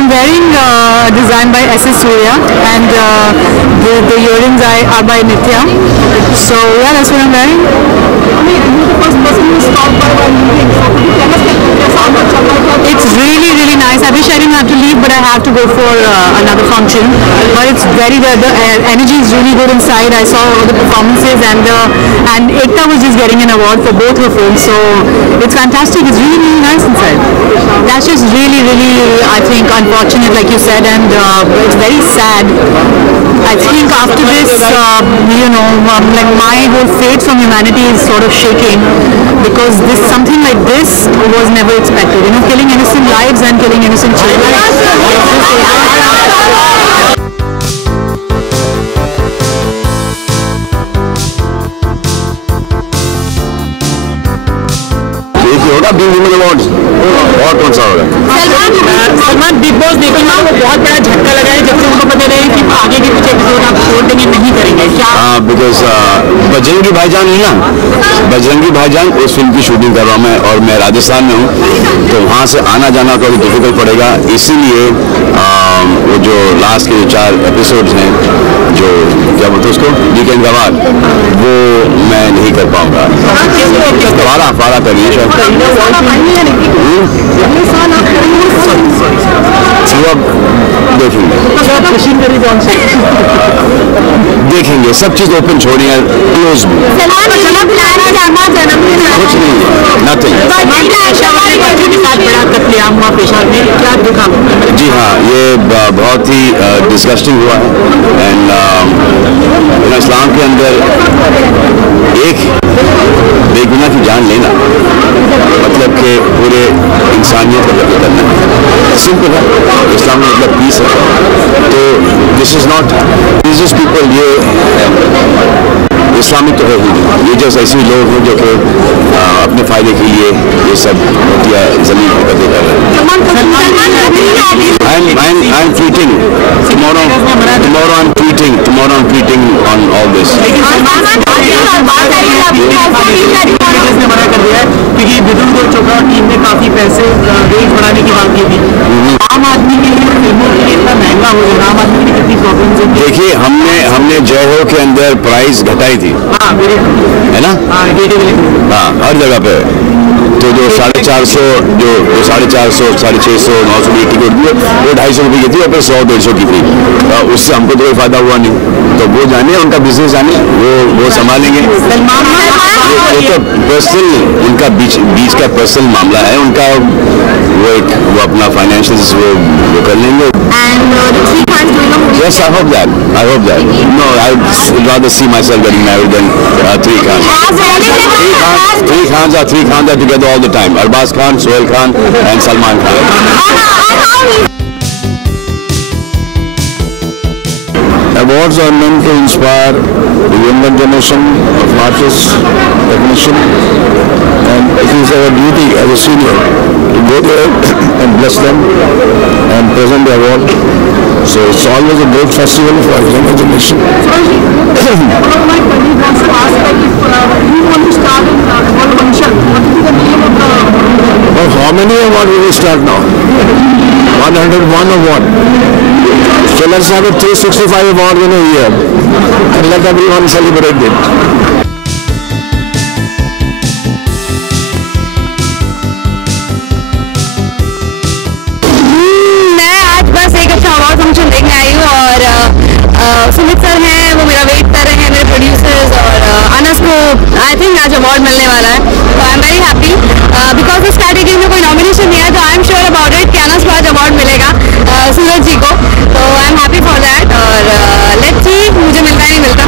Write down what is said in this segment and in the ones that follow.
I'm wearing designed by SS Surya, and the earrings are by Nitya. So yeah, that's what I'm wearing. It's really, really nice. I wish I didn't have to leave, but I have to go for another function. But it's very good. The energy is really good inside. I saw all the performances, and Ekta was just getting an award for both her films. So it's fantastic. It's really, really nice inside. That's just really, really, I think, unfortunate, like you said, and it's very sad. I think after this, like my whole faith from humanity is sort of shaking, because something like this was never expected. Killing innocent lives and killing innocent children. होगा big women awards और कौन सा होगा? Salman big boss देखना वो बहुत बड़ा झटका लगा है, जब से उनको पता लगा कि आगे के कुछ एपिसोड आप छोड़ देंगे, नहीं करेंगे क्या? हाँ, बिकॉज बजरंगी भाईजान है ना, बजरंगी भाईजान उस फिल्म की शूटिंग कर रहा हूँ मैं, और मैं राजस्थान में हूँ, तो वहाँ से आना जाना थोड़ा डिफिकल्ट पड़ेगा, इसीलिए वो जो लास्ट के 4 एपिसोड्स हैं, जो क्या बोलते हैं उसको, वीकेंड का बाद, वो मैं नहीं कर पाऊँगा। फारा करिए शायद देखेंगे सब चीज ओपन छोड़िए, क्लोज भी कुछ नहीं, नथिंग। जी हाँ, ये बहुत ही डिस्गस्टिंग हुआ है, एंड इस्लाम के अंदर एक बेगुनाह की जान लेना मतलब कि पूरे इंसानियत का कत्ल करना है, सिंपल है। इस्लाम में मतलब पीस है, तो this is not religious people, ये इस्लामिक तो है ही नहीं, ये जो ऐसे लोग हैं जो कि अपने फायदे के लिए ये सब या जमीन पर कब्जे कर रहे हैं। I'm tweeting tomorrow I'm tweeting on all this. क्योंकि विदुर चोपड़ा टीम ने काफी पैसे रेट बढ़ाने की बात की थी, आम आदमी के लिए फिल्मों के लिए इतना महंगा हो गया, आम आदमी की कितनी प्रॉब्लम्स होती है। देखिए, हमने जय हो के अंदर प्राइस घटाई थी, है ना? हाँ, हर जगह पे। तो जो 450 जो 450 650 900 की टिकट थी, वो 250 रुपये की थी, और फिर 100-150 की थी। उससे हमको तो कोई फायदा हुआ नहीं, तो वो जाने, उनका बिजनेस जाने, वो संभालेंगे। ये तो पर्सनल, उनका बीच का पर्सनल मामला है उनका, वो अपना फाइनेंशियल वो कर लेंगे। Yes, I hope that. No, I'd rather see myself getting married than 3 Khans. 3 Khans are together all the time. Arbaz Khan, Sohail Khan, and Salman Khan. Awards are meant to inspire the younger generation of artists, technicians, and it is our duty as a senior to go there and bless them and present the award. So it's always a great festival for our younger generation. One of my colleagues also asked that if you want to start an award function, what will be the name of the... Well, how many awards will we start now? 101 or what? So let's have a 365 awards in a year and let everyone celebrate it. Sumit सर हैं, वो मेरा वेट कर रहे हैं, मेरे प्रोड्यूसर्स, और अनस को I think आज अवार्ड मिलने वाला है, तो I am very happy because इस कैटेगरी में कोई नॉमिनेशन नहीं है, तो I am sure about it कि अनस को आज अवार्ड मिलेगा, सूरज जी को, तो I am happy for that. और लेट्स सी, मुझे मिलता नहीं मिलता।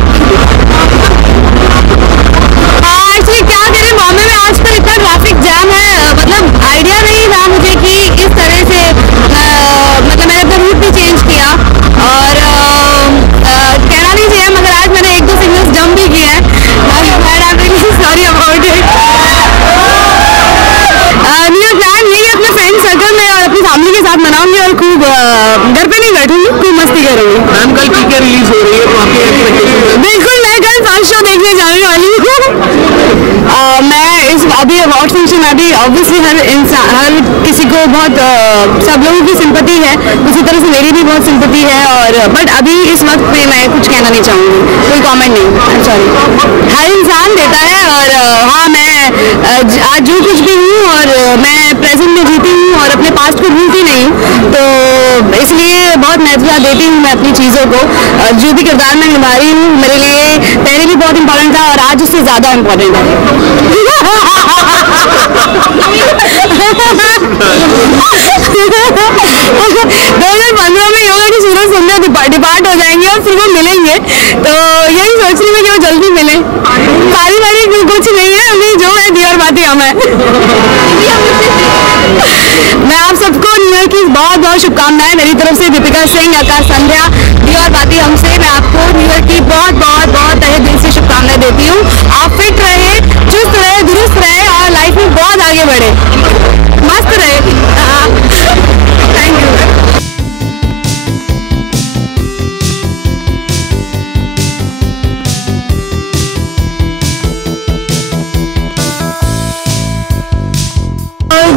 एक्चुअली क्या करें, बॉम्बे में आजकल इतना ट्रैफिक जैम है, मतलब आइडिया नहीं था मुझे कि इस तरह से मतलब मैंने अपना रूट भी चेंज किया, और कहना नहीं चाहिए, मगर आज मैंने 1-2 सिग्नल्स जंप भी किए हैं, सॉरी अबाउट इट। मेरा प्लान यही है अपने फ्रेंड सर्कल में और अपनी फैमिली के साथ मनाऊंगी, और खूब घर पे नहीं बैठूंगी, खूब मस्ती करूंगी। मैम, कल पिक्चर रिलीज हो रही है, तो बिल्कुल मैं कल फर्स्ट शो देखने जाने वाली हूँ। मैं इस अभी अवार्ड फंक्शन में भी ऑब्वियसली हर किसी को बहुत सब लोगों की सिंपैथी है, उसी तरह से मेरी भी बहुत सिंपैथी है। और बट अभी इस वक्त पे मैं कुछ कहना नहीं चाहूँगी, कोई कमेंट नहीं, सॉरी। हर इंसान देता है और हाँ, मैं आज जो कुछ भी हूँ और मैं प्रेजेंट में जीती हूँ और अपने पास्ट को भूलती नहीं, तो इसलिए बहुत महत्व देती हूँ मैं अपनी चीज़ों को। जो भी किरदार मैं निभा रही हूँ मेरे लिए पहले भी बहुत इंपॉर्टेंट था और आज उससे ज़्यादा इम्पोर्टेंट है। 2015 में योगा की सूरज संध्या डिपार्ट हो जाएंगे और फिर वो मिलेंगे, तो यही सोच रही मैं कि वो जल्दी मिले। पारिवारिक कुछ नहीं है, अभी जो है दी और बातें हम है। मैं आप सबको न्यू ईयर की बहुत बहुत शुभकामनाएं मेरी तरफ से। दीपिका सिंह, आकाश संध्या, दी और बातें हमसे मैं आपको न्यू ईयर की बहुत बहुत बहुत तहे दिल से शुभकामनाएं देती हूँ। आप फिट रहे, चुस्त रहे, दुरुस्त रहे और लाइफ में बहुत आगे बढ़े, मस्त रहे। Thank you.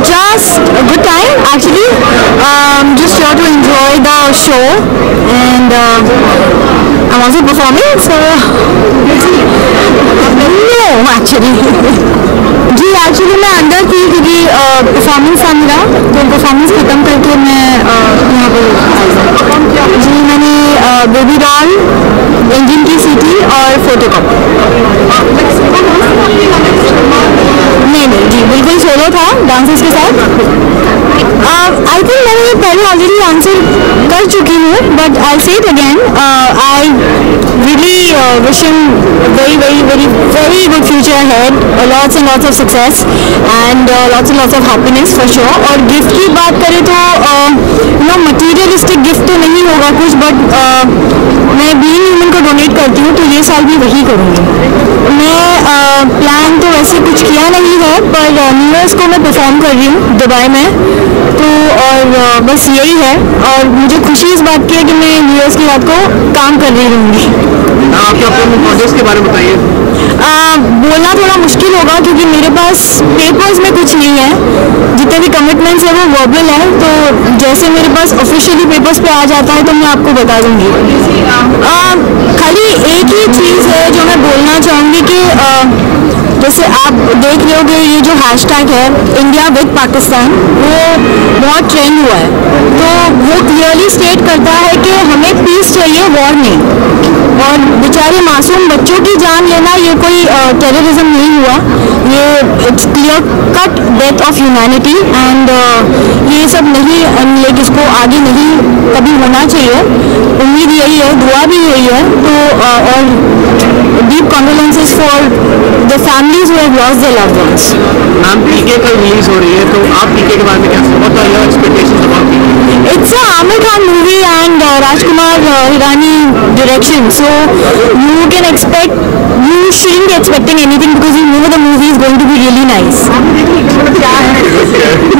Just a good time actually. Just here to enjoy the show and I'm also performing, so no actually. जी एक्चुअली मैं अंदर थी क्योंकि परफॉर्मेंस था मेरा, तो परफॉर्मेंस खत्म करके मैं यहाँ पर जी मैंने बेबी डॉल, इंजन की सीटी और फोटो कॉपी। नहीं जी बिल्कुल सोलो था डांसर्स के साथ। आई थिंक मैंने ये पहले ऑलरेडी आंसर कर चुकी हूँ, बट आई से it again. I really wish him very good future ahead, lots and lots of success and lots of happiness for sure। और गिफ्ट की बात करें तो मटीरियलिस्टिक गिफ्ट तो नहीं होगा कुछ, बट मैं बीइंग ह्यूमन को डोनेट करती हूँ, तो ये साल भी वही करूँगी। मैं प्लान तो वैसे कुछ किया नहीं है, पर न्यू ईयर्स को मैं परफॉर्म कर रही हूँ दुबई में, तो और बस यही है। और मुझे खुशी इस बात की है कि मैं न्यू ईयर्स की रात को काम कर रही रहूँगी। आपके अपने प्रोजेक्ट्स के बारे में बताइए। बोलना थोड़ा मुश्किल होगा क्योंकि मेरे पास पेपर्स में कुछ नहीं है, जितने भी कमिटमेंट्स है वो वर्बल है, तो जैसे मेरे पास ऑफिशियली पेपर्स पे आ जाता है तो मैं आपको बता दूंगी। खाली एक ही चीज़ है जो मैं बोलना चाहूँगी कि जैसे आप देख रहे होगे ये जो हैशटैग है इंडिया विद पाकिस्तान, वो बहुत ट्रेंड हुआ है, तो वो क्लियरली स्टेट करता है कि हमें पीस चाहिए, वॉर नहीं। और बेचारे मासूम बच्चों की जान लेना ये कोई टेररिज्म नहीं हुआ, ये it's clear cut death of humanity and ये सब नहीं, लाइक इसको आगे नहीं कभी होना चाहिए। उम्मीद यही है, दुआ भी यही है। तो और deep condolences for the families who have lost their loved ones. Ma'am PK कल रिलीज हो रही है, तो आप पीके के बारे में क्या what are your expectations about PK? It's a Aamir Khan movie and Rajkumar Hirani direction, so you can expect, you shouldn't be expecting anything because you know the movie is going to be really nice।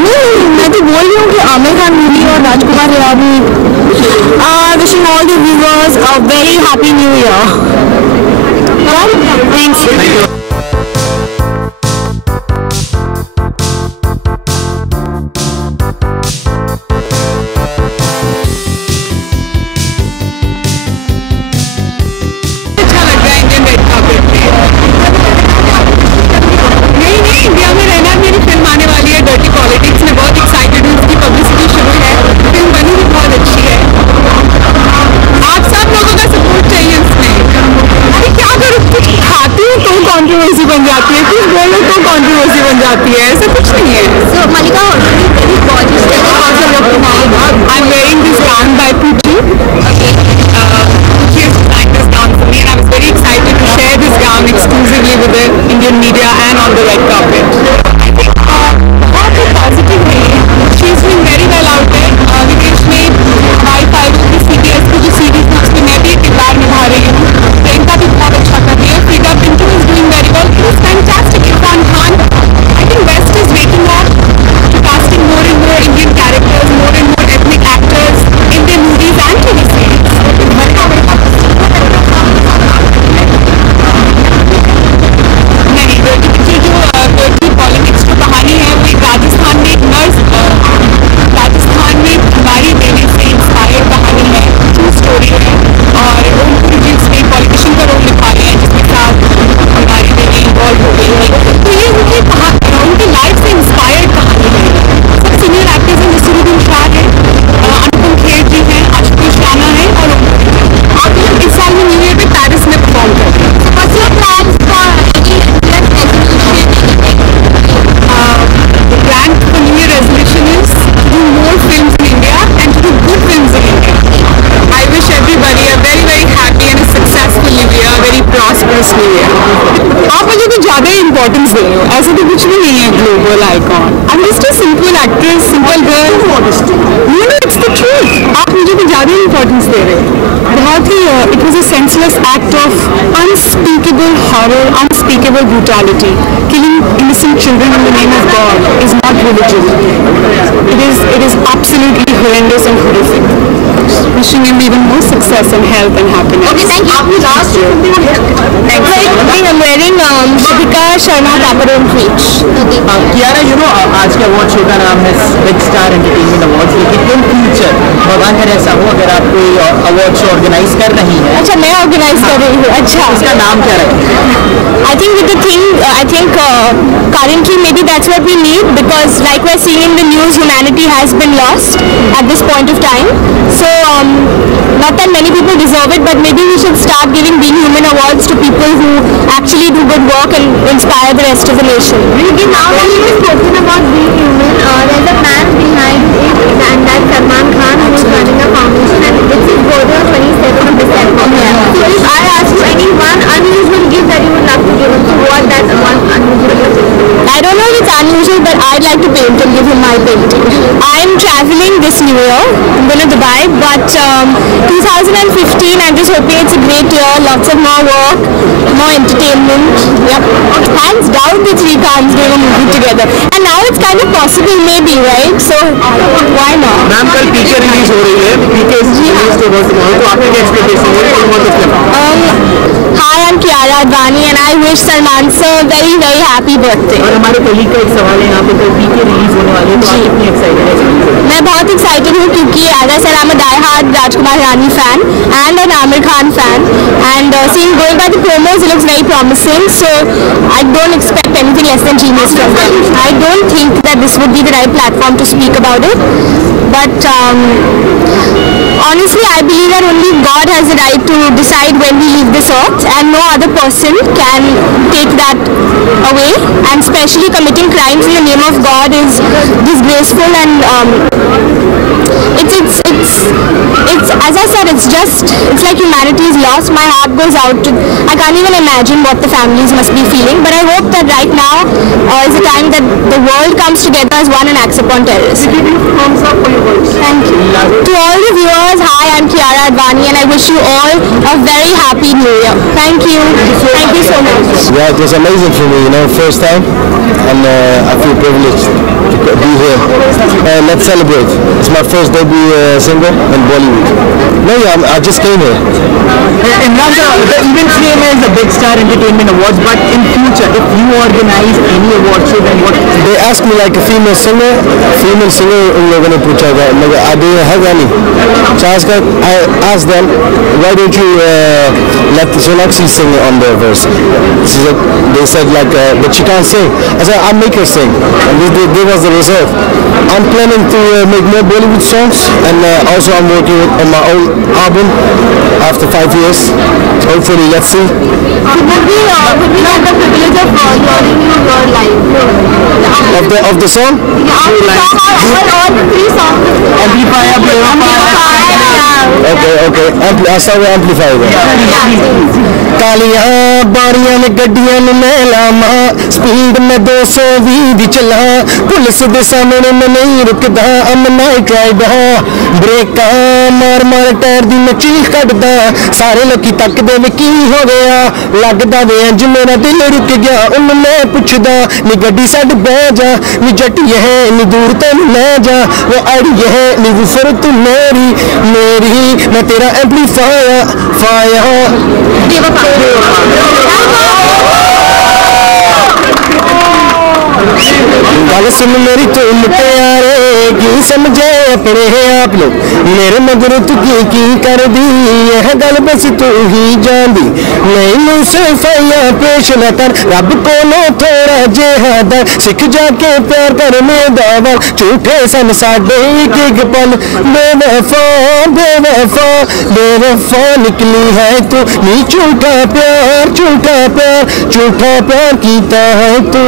नहीं, मैं तो बोल रही हूँ कि आमिर खान मूवी और राजकुमार Hirani. Wishing all the viewers a very happy new year। Thanks। ऐसा तो कुछ भी नहीं है global icon. I am just a simple actress, simple girl. No it's the truth. आप मुझे कुछ ज़्यादा इंपॉर्टेंस दे रहे हैं. बहुत ही it was a senseless act of unspeakable horror, unspeakable brutality. Killing innocent children in the name of God is not religion. It is absolutely horrendous and horrific. Wishing him even more success and health and happiness. Okay, thank you. Last Thank you. I'm wearing Shubhika Sharma Chaperone Preach. Kiara, आज के award show का नाम है big star entertainment awards, लेकिन in future भगवान करे ऐसा हो, अगर आप कोई अवार्ड शो ऑर्गेनाइज कर रही हैं. अच्छा, मैं ऑर्गेनाइज कर रही हूँ. अच्छा, उसका नाम क्या रखें? I think with the thing, I think currently maybe that's what we need, because like we're seeing in the news, humanity has been lost at this point of time. So not that many people deserve it, but maybe we should start giving Being Human awards to people who actually do good work and inspire the rest of the nation. Now that you have spoken about Being Human, there's a man behind it, and that's Salman Khan, who is running a foundation, and it's his birthday on 27th of December. So if I ask you any one unusual gift that you would love to give him, so what that one unusual gift is? I don't know if it's unusual, but I'd like to paint and give him my painting. I'm traveling this New Year. I'm going to Dubai, but 2015, I'm just hoping it's a great year. Lots of more work, more entertainment. Yep. Hands down, the three Khans doing a movie together. And now it's kind of possible, maybe, right? So why not? Ma'am, कल पीके रिलीज हो रही है. पीके रिलीज तो आपकी क्या एक्सपेक्टेशन है? Hi, I'm Kiara Advani and I wish Salman sir a very, very happy birthday. और हमारे कलीग का एक सवाल है यहाँ पे, तो पीके रिलीज होने वाली है, तो आप कितनी एक्साइटेड है? मैं बहुत एक्साइटेड हूँ क्योंकि as I said, I'm a die-hard Rajkumar Hirani fan and an Aamir Khan fan, and seeing going by the promos, it looks very promising. So I don't expect anything less than genius from them. I don't think that this would be the right platform to speak about it, but honestly, I believe that only God has the right to decide when we leave this earth, and no other person can take that away. And especially committing crimes in the name of God is disgraceful, and it's as I said, it's like humanity is lost. My heart goes out to, I can't even imagine what the families must be feeling, but I hope that right now is the time that the world comes together as one and acts upon terrorists. Thank you. To all the viewers, hi, I'm Kiara Advani and I wish you all a very happy New Year. Thank you. Thank you so much. Yeah, it was amazing for me, first time, and I feel privileged to be here. Let's celebrate. It's my first debut single in Bollywood. No, yeah, I just came here. Imran, the event's name is the Big Star Entertainment Awards, but in future, if you organize any award show, then what? They asked me like a female singer उन लोगों ने पूछा था, मगर I didn't have any. So I asked them, why don't you let Sonakshi sing on the verse? They said like, but she can't sing. I said, I'll make her sing. And this was the result. I'm planning to make more Bollywood songs, and also I'm working on my own album after 5 years. Hopefully, let's see. Would we have the privilege of hearing your live? Of the song? Yeah, all the three songs. Amplifier, Okay. I'll start with Amplifier then. कालियां बारियां ने गड्डियां ने मैं लामा, स्पीड में 220 दी चला, पुलिस दे सामने मैं नहीं रुकदा, I'm a night rider, ब्रेका मार मार टायर दी मैं चीख कटदा, सारे लोकी तकदे वे की हो गया, लगदा वे इंज मेरा दिल रुक गया, उन मैं पुछदा नी गड्डी साड बह जा, नी जट यह नी दूर तेन ले जा, वो अड़ी यह नी वुफर तू मेरी मैं तेरा एम्पलीफायर गल सुन मेरी तुम प्यारे की समझे अपने आप लोग, मेरे मगर तू की कर दी, यह गल बस तू ही जान दी, नहीं सफाइया पेश न कर, रब को नो थोड़ा जेहादर, सिख जाके प्यार करने दावा, झूठे सन साडे एक पल, बेवफा निकली है तू, नी झूठा प्यार कीता है तू।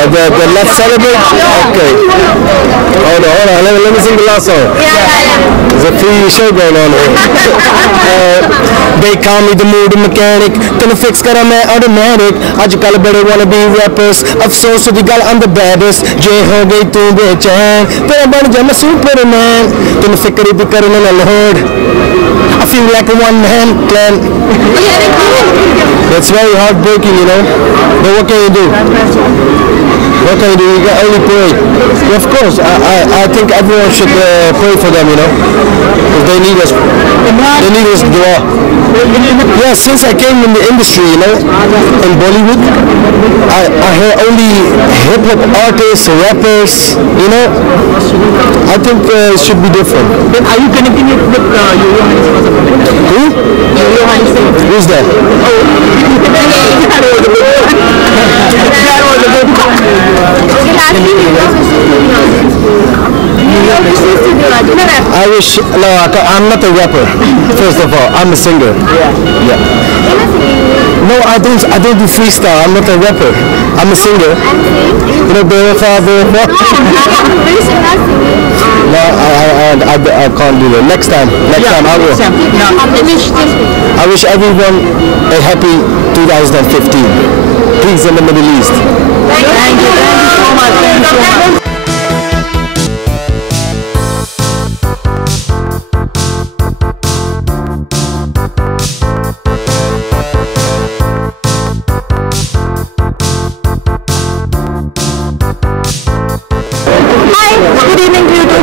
Let's celebrate. Okay. Hold on. Let me sing the last song. There's a free show going on here. They call me the mood mechanic. Can fix kara main automatic. Ajkal bade wanna be rappers. Afsoos di gal I'm the baddest. Je ho gayi tu bechain. Tera ban ja main Superman. Tun fikri bhi karne na load. I feel like a one-man clan. That's very heartbreaking, you know. But what can you do? What can you do? You can only pray. Yeah, of course, I think everyone should pray for them, you know. Because they need us. They need us dua. Yeah, since I came in the industry, you know, in Bollywood, I hear only hip-hop artists, rappers, you know. I think it should be different. But are you connecting it with Yo-Yo Honey Singh? Who? Yo-Yo Honey Singh. Who's that? I wish, no, I'm not a rapper, first of all, I'm a singer. Yeah. No, I don't do freestyle, I'm not a rapper, I'm a singer. You know, no, I can't do that. Next time I will. I wish everyone a happy 2015. Peace in the Middle East. Thank you so much. Thank you so much. Good evening to you too.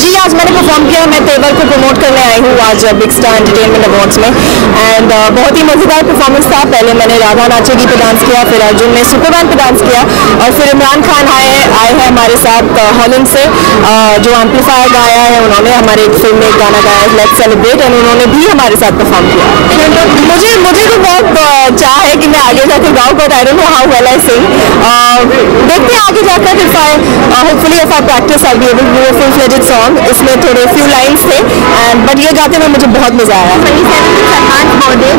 जी आज मैंने परफॉर्म किया, मैं तेवर को प्रमोट करने आई हूँ आज big star entertainment awards में एंड बहुत ही मज़ेदार परफॉर्मेंस था। पहले मैंने राधा नाचेगी पे डांस किया, फिर अर्जुन ने सुपरमैन पे डांस किया और फिर इमरान खान आए हैं हमारे साथ हॉलैंड से जो एम्पलीफायर गाया है, उन्होंने हमारे एक फिल्म में एक गाना गाया लेट्स सेलिब्रेट एंड उन्होंने भी हमारे साथ परफॉर्म किया। मुझे तो बहुत चाह है कि मैं आगे जाकर गाऊँ, but I don't know how well I sing. देखते हैं आगे जाकर hopefully if I practise I be able to do a full fledged song. इसमें थोड़े फ्यू लाइन्स थे एंड बट ये गाते हुए मुझे बहुत मजा आया। Salman's birthday,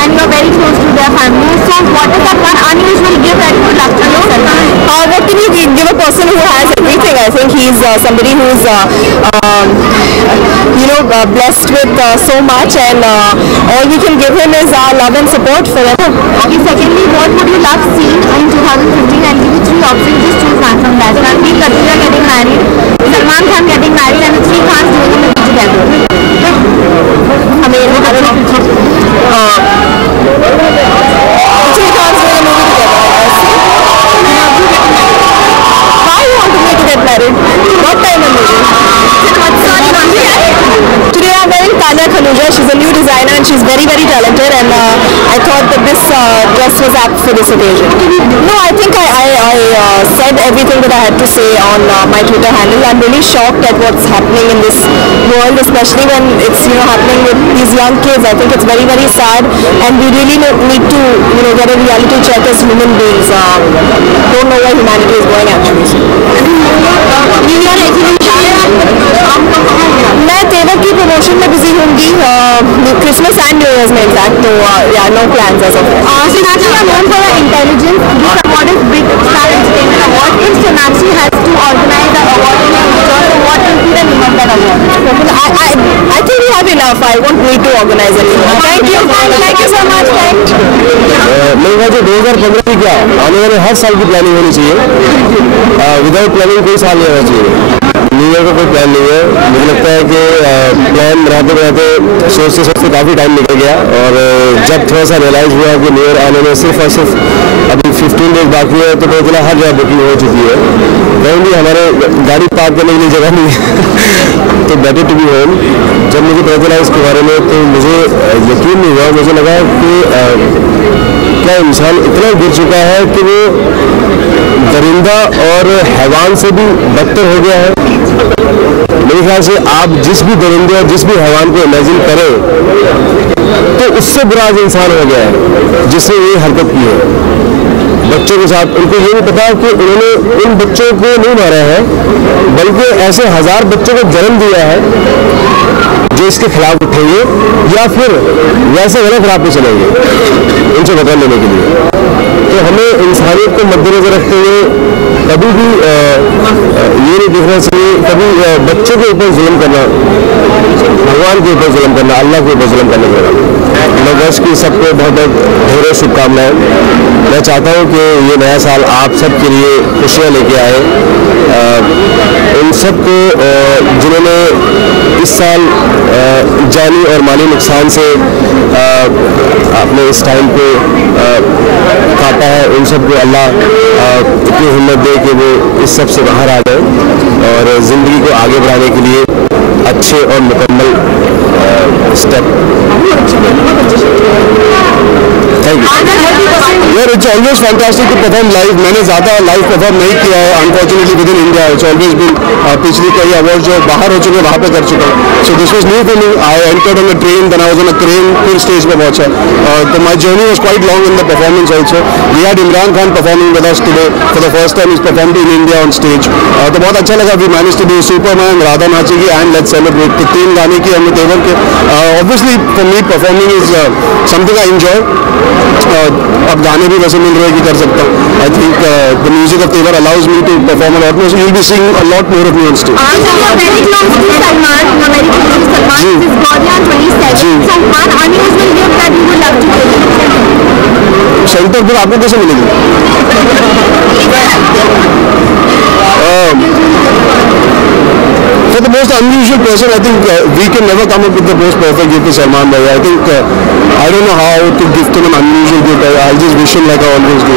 and you're very close to their family. So, what is that one unusual gift that you would love to give Salman? What can you give a person who has everything? I think he's somebody who's blessed with so much, and all we can give him is our love and support forever. Okay, secondly, what would you love seeing in 2015? I'll give you three options. Just choose one from that. Ranveer Kapoor getting married, Salman Khan getting married, and the three Khans doing a movie together. Amazing. I don't know. Three Khans doing a movie together, I guess. Why you want me to get married? What time of movie? Today I'm wearing Tanya Khanuja. She's a new designer and she's very, very talented, and I thought that this dress was apt for this occasion. No, I think I said everything that I had to say on my Twitter handle. I'm really shocked at what's happening in this world, especially when it's happening with these young kids. I think it's very, very sad, and we really need to get a reality check as human beings. Don't know where humanity is going actually. मैं तेवर की प्रमोशन में busy होंगी Christmas and New Year's में in fact, तो yeah no plans as of now. Sonakshi, you are known for your intelligence. This award is Big Star Entertainment Award. If Sonakshi has to organize the award in future, so what will be the name of that award? I think we have enough. I won't need to organize anymore. Thank you so much. मेरे ख्याल से 2015 की क्या आने वाले हर साल की प्लानिंग होनी चाहिए। विदाउट प्लानिंग कोई साल नहीं होना चाहिए। न्यू ईयर का कोई प्लान नहीं है। मुझे लगता है कि प्लान बनाते सोचते काफ़ी टाइम निकल गया, और जब थोड़ा सा रियलाइज़ हुआ कि न्यू ईयर आने में सिर्फ और सिर्फ अभी 15 डेज बाकी है, तो पता चला हर जगह बुकिंग हो चुकी है। कहीं हमारे गाड़ी पार्क करने के लिए जगह नहीं है तो बेटर टू बी होम। जब मुझे पता चला इसके बारे में तो मुझे यकीन नहीं हुआ। मुझे लगा कि क्या इंसान इतना गिर चुका है कि वो दरिंदा और हैवान से भी बदतर हो गया है। मेरे ख्याल से आप जिस भी दरिंदे और जिस भी हैवान को इमेजिन करें तो उससे बुरा इंसान हो गया है जिसने ये हरकत की है। बच्चों के साथ, उनको ये नहीं पता कि उन्होंने इन बच्चों को नहीं मारा है, बल्कि ऐसे 1000 बच्चों को जन्म दिया है जो इसके खिलाफ उठेंगे या फिर वैसे गलत राह पे चलेंगे इनसे बदला लेने के लिए। तो हमें इंसानियत को मद्देनजर रखते हुए कभी भी ये नहीं देखना चाहिए, कभी बच्चे के ऊपर जुल्म करना, भगवान के ऊपर जुल्म करना, अल्लाह के ऊपर जुल्म करने का। नववर्ष की सबको बहुत बहुत ढेरों शुभकामनाएं। मैं चाहता हूँ कि ये नया साल आप सब के लिए खुशियाँ लेके आए। उन सबको जिन्होंने इस साल जानी और माली नुकसान से अपने इस टाइम को काटा है, उन सबको अल्लाह इतनी हिम्मत दे कि वो इस सब से बाहर आ गए और ज़िंदगी को आगे बढ़ाने के लिए अच्छे और मुकम्मल स्टेप। थैंक यू यार, it's always fantastic to perform live. मैंने ज़्यादा लाइव परफॉर्म नहीं किया है unfortunately with in India. It's always been पिछली कई अवार्ड जो बाहर हो चुके वहाँ पे कर चुका हूँ। So this was new for me. I entered on a train, then I was on a crane, फिर स्टेज पे पहुंचा। तो my journey was quite long in the performance also. We had Imran Khan performing with us today for the first time. Is performed in India on stage. तो बहुत अच्छा लगा। We manage to do Superman, Radha नाचेगी and let's celebrate. तो 3 गाने की हमने तेवर के। Obviously for me performing is something I enjoy. अब गाने भी वैसे मिल रहे कि कर सकता हूँ। I think the music of Tevar allows me to perform a lot more, so you will be seeing a lot more of me on stage. Centre फिर आपको कैसे मिलेगी? For the most unusual person, I think we can never come up with the most perfect gift to Salman bhai. I think I don't know how to gift him an unusual gift. I'll just wish him like I always do.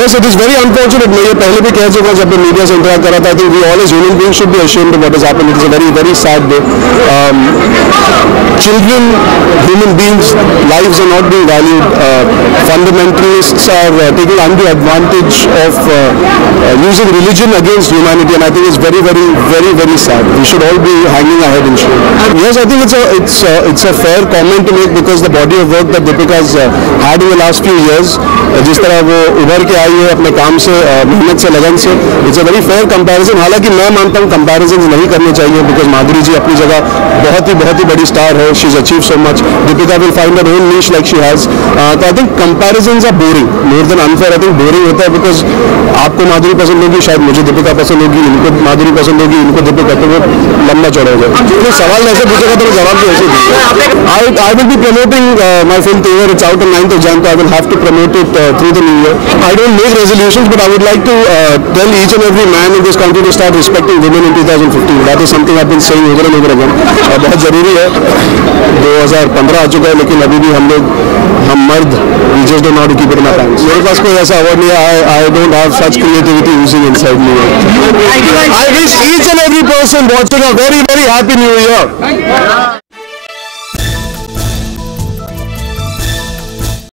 Yes, it is very unfortunate. मैं ये पहले भी कह चुका जब मैं मीडिया से इंटरेक्ट कर रहा था। I think we all as human beings should be ashamed of what has happened. It is a very, very sad day. Children, human beings, lives are not being valued. Fundamentalists are taking undue advantage of using religion against humanity, and I think it's very, very, very, very sad. We should all be hanging our head in shame. Yes, I think it's a fair comment to make because the body of work that Deepika has had in the last few years, जिस तरह वो उभर के आई है अपने काम से, मेहनत से, लगन से, it's a very fair comparison. हालांकि मैं मानता हूँ कंपैरिजन नहीं करने चाहिए बिकॉज माधुरी जी अपनी जगह बहुत ही बड़ी स्टार है। She is achieve so much. Deepika will find her own niche like she has. तो I think comparisons are boring more than unfair. I think boring होता है बिकॉज आपको माधुरी पसंद होगी, शायद मुझे दीपिका पसंद होगी, इनको माधुरी पसंद होगी, इनको दीपिका, तो वो लंबा चौड़ा हो जाए। तो सवाल ऐसे पूछेगा तो जवाब भी ऐसे दीजिए। I will be promoting my film Tevar. It's out on 9th of Jan, so I will have to promote it through the new year. I don't make resolutions, but I would like to tell each and every man in this country to start respecting women in 2015. That is something I've been saying over and over again. बहुत ज़रूरी है। 2015 आ चुका है लेकिन अभी भी हम मर्द we just don't know how to keep it in our pants. मेरे पास कोई ऐसा अवार्ड नहीं है। I don't have such creativity oozing inside me. I wish each and every person watching a very, very happy new year.